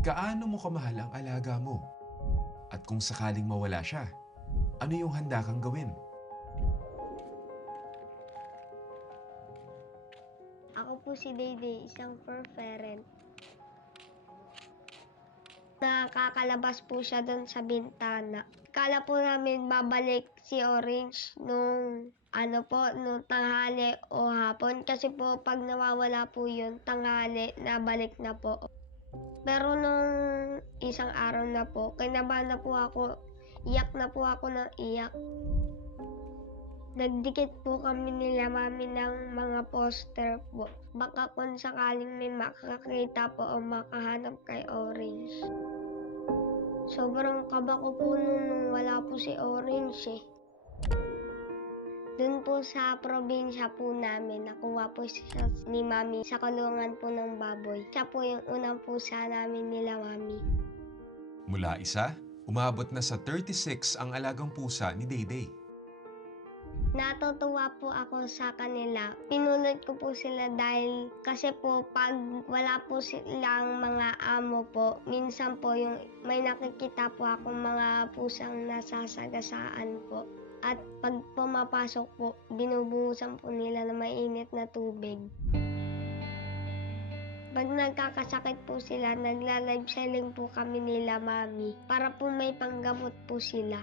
Gaano mo kamahal ang alaga mo? At kung sakaling mawala siya, ano yung handa kang gawin? Ako po si Dayday, isang fur parent. Nakakalabas po siya doon sa bintana. Kala po namin babalik si Orange nung ano po, nung tanghali o hapon. Kasi po pag nawawala po yun, tanghali, nabalik na po. Pero nung isang araw na po, kinabahan na po ako, iyak na po ako ng iyak. Nagdikit po kami nila mami ng mga poster po. Baka kung sakaling may makakita po o makahanap kay Orange. Sobrang kaba ko po nun nung wala po si Orange eh. Doon po sa probinsya po namin, nakuha po siya ni Mami sa kulungan po ng baboy. Siya po yung unang pusa namin nila Mami. Mula isa, umabot na sa 36 ang alagang pusa ni Dayday. Natutuwa po ako sa kanila. Pinunod ko po sila dahil kasi po pag wala po silang mga amo po, minsan po yung may nakikita po akong mga pusang nasasagasaan po. At pag pumapasok po, binubuhusan po nila ng mainit na tubig. Pag nagkakasakit po sila, nagla-live selling po kami nila mami para po may panggamot po sila.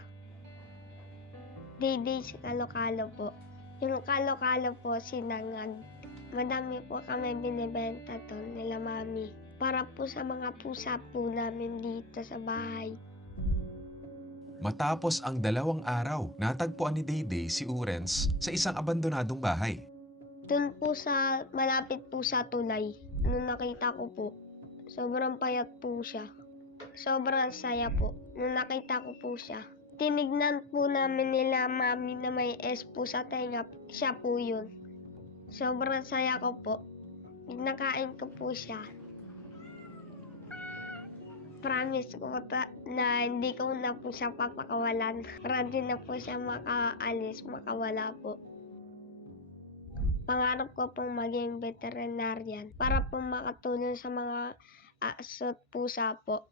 Day-day sa Kalokalo po. Yung Kalokalo po, sinangag. Madami po kami binibenta to nila mami. Para po sa mga pusa po namin dito sa bahay. Matapos ang dalawang araw, natagpuan ni Dayday si Urens sa isang abandonadong bahay. Doon po sa, malapit po sa tulay, nung nakita ko po, sobrang payat po siya. Sobrang saya po, nung nakita ko po siya. Tinignan po namin nila mami na may S po sa tenga, siya po yun. Sobrang saya ko po. Nakain ko po siya. Promise ko ta- na hindi ko na po siya papakawalan. Din na po siya makaalis, makawala po. Pangarap ko pong maging veterinarian para po makatulong sa mga aso at pusa po.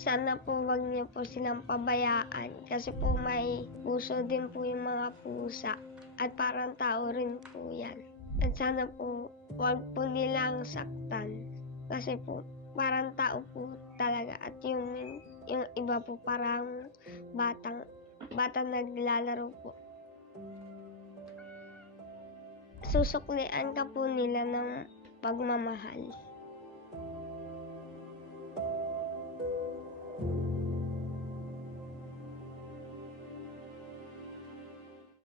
Sana po wag niyo po silang pabayaan kasi po may puso din po yung mga pusa at parang tao rin po yan. At sana po wag po nilang saktan kasi po parang tao po talaga at yung, yung iba po parang batang batang naglalaro po. Susuklian ka po nila ng pagmamahal.